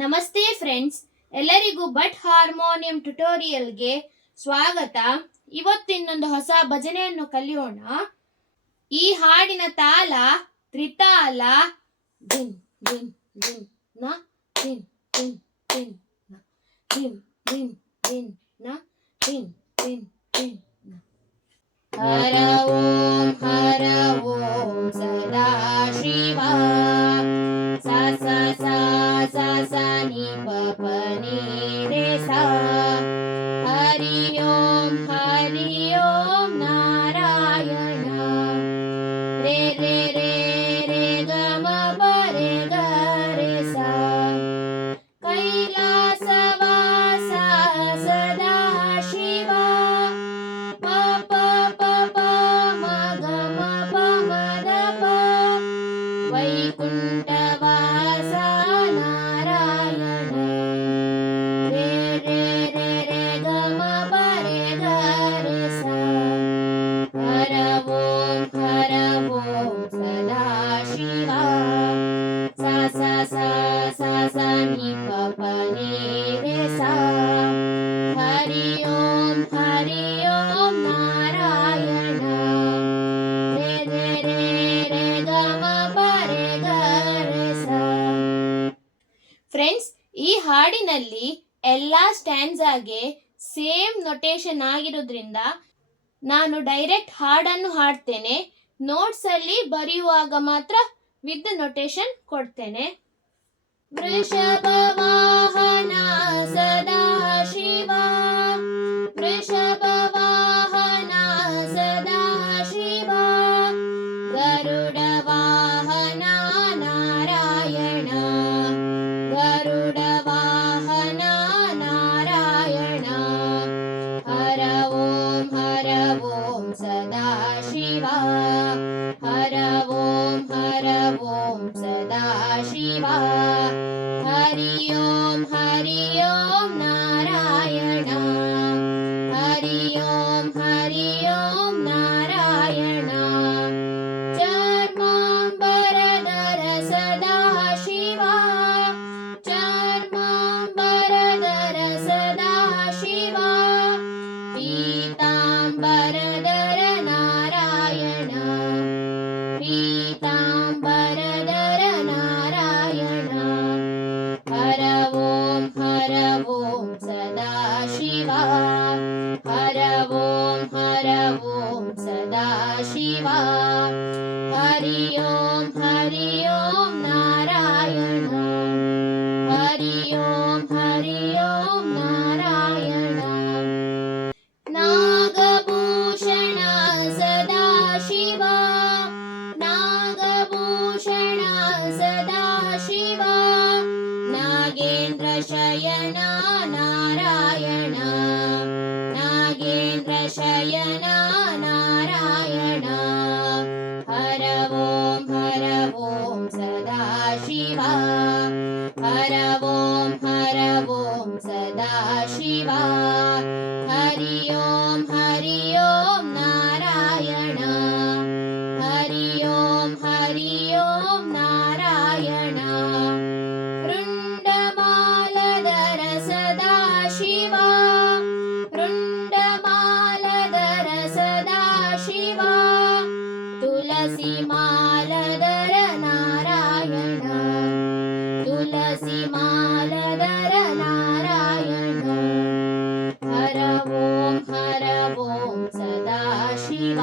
ನಮಸ್ತೆ ಫ್ರೆಂಡ್ಸ್, ಎಲ್ಲರಿಗೂ but harmonium ಟ್ಯುಟೋರಿಯಲ್ಗೆ ಸ್ವಾಗತ. ಇವತ್ತಿನ್ನೊಂದು ಹೊಸ ಭಜನೆಯನ್ನು ಕಲಿಯೋಣ. ಈ ಹಾಡಿನ ತಾಳ ತ್ರಿತಾಳ. ಧಿನ್ ಧಿನ್ ಧಿನ್ ನ ಧಿನ್ ಧಿನ್ ಧಿನ್ ನ ಧಿನ್ ಧಿನ್ ಧಿನ್ ನ ಧಿನ್ ಧಿನ್ ಧಿನ್ ನ. ಹರ ಓಂ ಸದಾ ಶಿವ. ಸ ಸ ಸ ಸ ಸ ನಿ ಪ ಪ ನಿ ರೇ ಸ. ಹರಿ ಓಂ ನಾರಾಯಣ. ರೇ ರೇ ರೇ ರೇ ಗ ಮ ಪ ರೇ ಗ ರೇ ಸ. ಕೈಲಾಸವಾಸ ಸದಾ ಶಿವ. ಪ ಪ ಪ ಪ ಮ ಗ ಮ ಪ ಮ ದ ಪ. ವೈಕುಂಠವಾಸ ನಾರಾಯಣ. ರೇ ರೇ ರೇ ರೇ ಗ ಮ ಪ ರೇ ಗ ರೇ ಸ. ಹರ ಓಂ ಸದಾ ಶಿವ. ಸ ಸ ಸ ಸ ಸ ನಿ ಪ ಪ ನಿ ರೇ ಸ. ಹರಿ ಓಂ ನಾರಾಯಣ. ರೇ ರೇ ರೇ ರೇ ಗ ಮ ಪ ರೇ ಗ ರೇ ಸ. ಫ್ರೆಂಡ್ಸ್, ಈ ಹಾಡಿನಲ್ಲಿ ಎಲ್ಲ ಸ್ಟ್ಯಾನ್ಸಾಗೆ ಸೇಮ್ ನೊಟೇಶನ್ ಆಗಿರೋದ್ರಿಂದ ನಾನು ಡೈರೆಕ್ಟ್ ಹಾಡನ್ನು ಹಾಡ್ತೇನೆ. ನೋಟ್ಸ್ ಅಲ್ಲಿ ಬರೆಯುವಾಗ ಮಾತ್ರ ವಿತ್ ನೊಟೇಶನ್ ಕೊಡ್ತೇನೆ. ವೃಷಭ ವಾಹನ ಸದಾ ಶಿವ. ವೃಷಭ ವಾಹನ ಸದಾ ಶಿವ. ಗರುಡ ವಾಹನ ನಾರಾಯಣ. ಗರುಡ ವಾಹನ ನಾರಾಯಣ. ಹರ ಓಂ ಸದಾ ಶಿವ. ಹರ ಓಂ ಸದಾ ಶಿವ. ಹರಿ ಓಂ ನಾರಾಯಣ. ಹರಿ ಓಂ ನಾರಾಯಣ. ಚರ್ಮಾಂಬರಧರ ಸದಾ ಶಿವ. ಚರ್ಮಾಂಬರಧರ ಸದಾ ಶಿವ. ಪೀತಾಂಬರಧರ ನಾರಾಯಣ. ಪೀತಾಂಬರಧರ ನಾರಾಯಣ. ಹರ ಓಂ ಸದಾ ಶಿವ. ಹರ ಓಂ ಸದಾ ಶಿವ. ಹರಿ ಓಂ ನಾರಾಯಣ. ಹರಿ ಓಂ ನಾರಾಯಣ. ನಾಗಭೂಷಣ ಸದಾ ಶಿವ. ನಾಗಭೂಷಣ ಸದಾ ಶಿವ. ನಾಗೇಂದ್ರ ಶಯನ ನಾರಾಯಣ. ನಾಗೇಂದ್ರ ಶಯನ ನಾರಾಯಣ. ಹರ ಓಂ ಸದಾ ಶಿವ. ಹರ ಓಂ ಸದಾ ಶಿವ. ಹರಿ ಓಂ ನಾರಾಯಣ. ಹರಿ ಓಂ ನಾರಾಯಣ. ವೃಂಡಮಾಲಧರ ಸದಾ ಶಿವ. ವೃಂಡಮಾಲಧರ ಸದಾ ಶಿವ. ತುಳಸಿ ಮಾಲಧರ ನಾರಾಯಣ. ತುಳಸಿ ಮಾಲಧರ ನಾರಾಯಣ. ಹರ ಓಂ ಸದಾ ಶಿವ.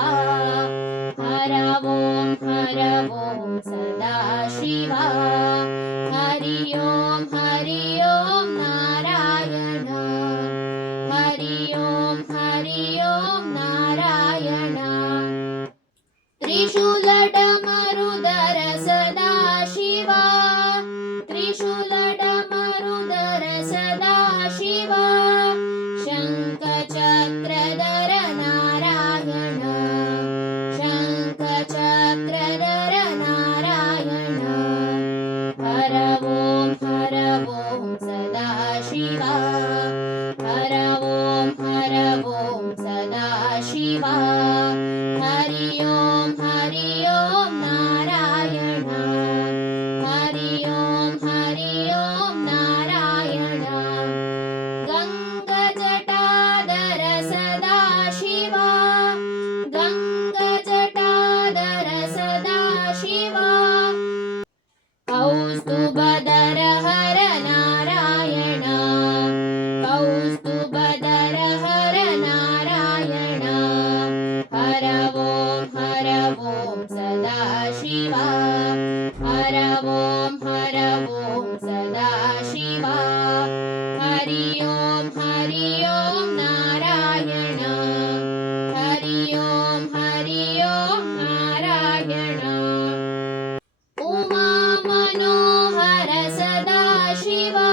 ಹರ ಓಂ ಸದಾ ಶಿವ. ಹರಿ ಓಂ ನಾರಾಯಣ. ಹರಿ ಓಂ ನಾರಾಯಣ. ತ್ರಿಶೂಲ ಡಮರುಧರ ಸದಾ ಶಿವ. ತ್ರಿಶೂಲ ಡಮರುಧರ ಸದಾ ಶಿವ. ಶಂಖ ಚಕ್ರಧರ ನಾರಾಯಣ. ಶಂಖ ಚಕ್ರಧರ ನಾರಾಯಣ. ಹರ ಓಂ ಸದಾ ಶಿವ. हरि ओम नारायण हरि ओम नारायण उमा मनोहर सदा शिवा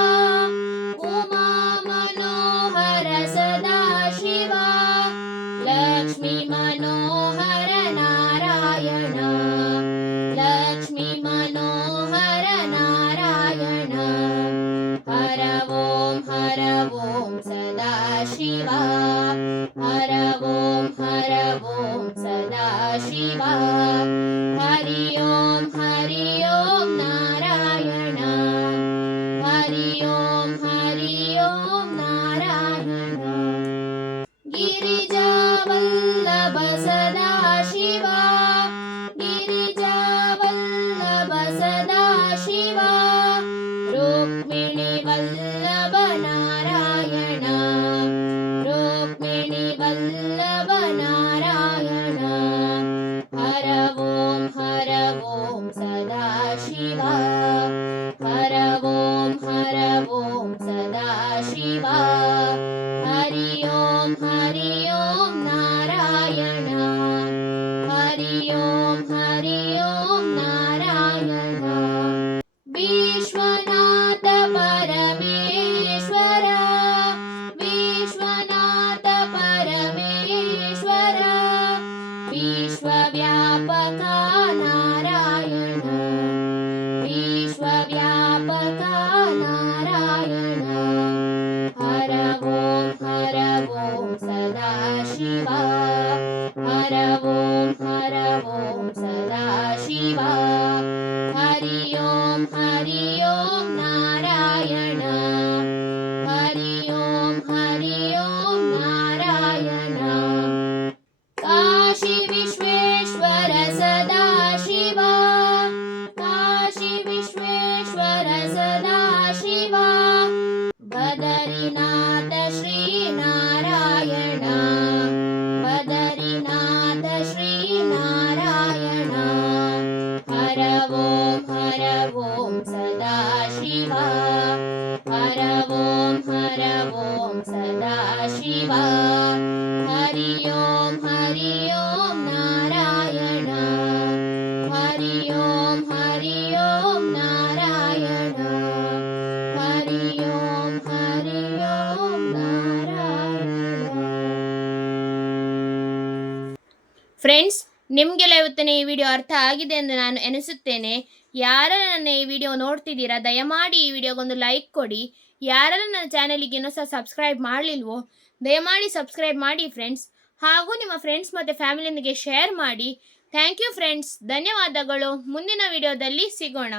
उमा मनोहर सदा शिवा लक्ष्मी मनोहर नारायण लक्ष्मी मनोहर नारायण हर ओम सदा शिवा हर ओम सदा शिवा हरि ओम नारायण हरि ओम नारायण गिरिजा वल्लभ सदा शिवा गिरिजा वल्लभ सदा शिवा रुक्मिणी वल्लभ नारायण रुक्मिणी वल्लभ नारायण हर ओम सदा शिवा हर ओम सदा शिवा हरि ओम नारायण हरि ओम नारायण विश्वनाथ परमेश्वर विश्वनाथ परमेश्वर विश्वव्यापक नारायण विश्वव्यापक नारायण हर ओम सदा शिवा हर ओम सदा शिवा हरि ओम नारायण हरि ओम नारायण काशी विश्वेश्वर सदा शिवा काशी विश्वेश्वर सदा शिवा बद्रीनाथ श्री नारायण बद्रीनाथ श्री नारायण हर ओम सदा शिवा हर ओम सदा शिवा हरि ओम नारायण हरि ओम नारायण हरि ओम नारायण ಫ್ರೆಂಡ್ಸ್, ನಿಮಗೆಲ್ಲ ಇವತ್ತಿನ ಈ ವಿಡಿಯೋ ಅರ್ಥ ಆಗಿದೆ ಎಂದು ನಾನು ಎನಿಸುತ್ತೇನೆ. ಯಾರೆಲ್ಲ ನನ್ನ ಈ ವಿಡಿಯೋ ನೋಡ್ತಿದ್ದೀರಾ, ದಯಮಾಡಿ ಈ ವಿಡಿಯೋಗೊಂದು ಲೈಕ್ ಕೊಡಿ. ಯಾರೆಲ್ಲ ನನ್ನ ಚಾನಲಿಗೆ ಇನ್ನೂ ಸಹ ಸಬ್ಸ್ಕ್ರೈಬ್ ಮಾಡಲಿಲ್ವೋ ದಯಮಾಡಿ ಸಬ್ಸ್ಕ್ರೈಬ್ ಮಾಡಿ ಫ್ರೆಂಡ್ಸ್. ಹಾಗೂ ನಿಮ್ಮ ಫ್ರೆಂಡ್ಸ್ ಮತ್ತು ಫ್ಯಾಮಿಲಿಯೊಂದಿಗೆ ಶೇರ್ ಮಾಡಿ. ಥ್ಯಾಂಕ್ ಯು ಫ್ರೆಂಡ್ಸ್, ಧನ್ಯವಾದಗಳು. ಮುಂದಿನ ವಿಡಿಯೋದಲ್ಲಿ ಸಿಗೋಣ.